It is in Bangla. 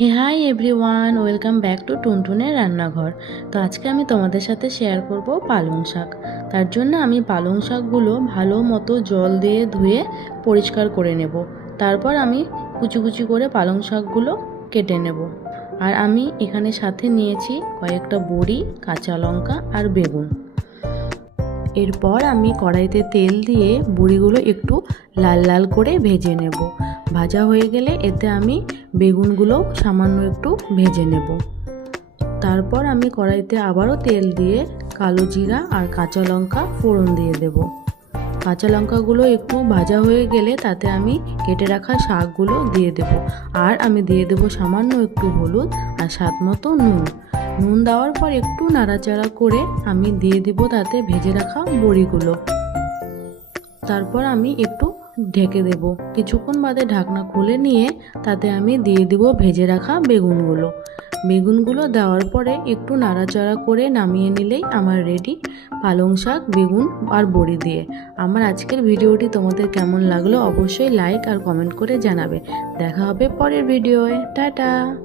Hey hi everyone welcome back to টুনটুনের রান্নাঘর তো আজকে আমি তোমাদের সাথে শেয়ার করব পালং শাক। তার জন্য আমি পালং শাকগুলো ভালো মতো জল দিয়ে ধুয়ে পরিষ্কার করে নেব। তারপর আমি কুচি কুচি করে পালং শাকগুলো কেটে নেব। আর আমি এখানে সাথে নিয়েছি কয়েকটা বড়ি, কাঁচা লঙ্কা আর বেগুন। এরপর আমি কড়াইতে তেল দিয়ে বড়িগুলো একটু লাল লাল করে ভেজে নেব। ভাজা হয়ে গেলে এতে আমি বেগুনগুলো সামান্য একটু ভেজে নেব। তারপর আমি কড়াইতে আবারও তেল দিয়ে কালো জিরা আর কাঁচা লঙ্কা ফোড়ন দিয়ে দেব। কাঁচা লঙ্কাগুলো একটু ভাজা হয়ে গেলে তাতে আমি কেটে রাখা শাকগুলো দিয়ে দেব। আর আমি দিয়ে দেব সামান্য একটু হলুদ আর স্বাদ মতো নুন। নুন দেওয়ার পর একটু নাড়াচাড়া করে আমি দিয়ে দিব তাতে ভেজে রাখা বড়িগুলো। তারপর আমি একটু ঢেকে দেব। কিছুক্ষণ বাদে ঢাকনা খুলে নিয়ে তাতে আমি দিয়ে দিব ভেজে রাখা বেগুনগুলো। বেগুনগুলো দেওয়ার পরে একটু নাড়াচাড়া করে নামিয়ে নিলেই আমার রেডি পালং শাক, বেগুন আর বড়ি দিয়ে। আমার আজকের ভিডিওটি তোমাদের কেমন লাগল অবশ্যই লাইক আর কমেন্ট করে জানাবে। দেখা হবে পরের ভিডিওয়ে। টাটা!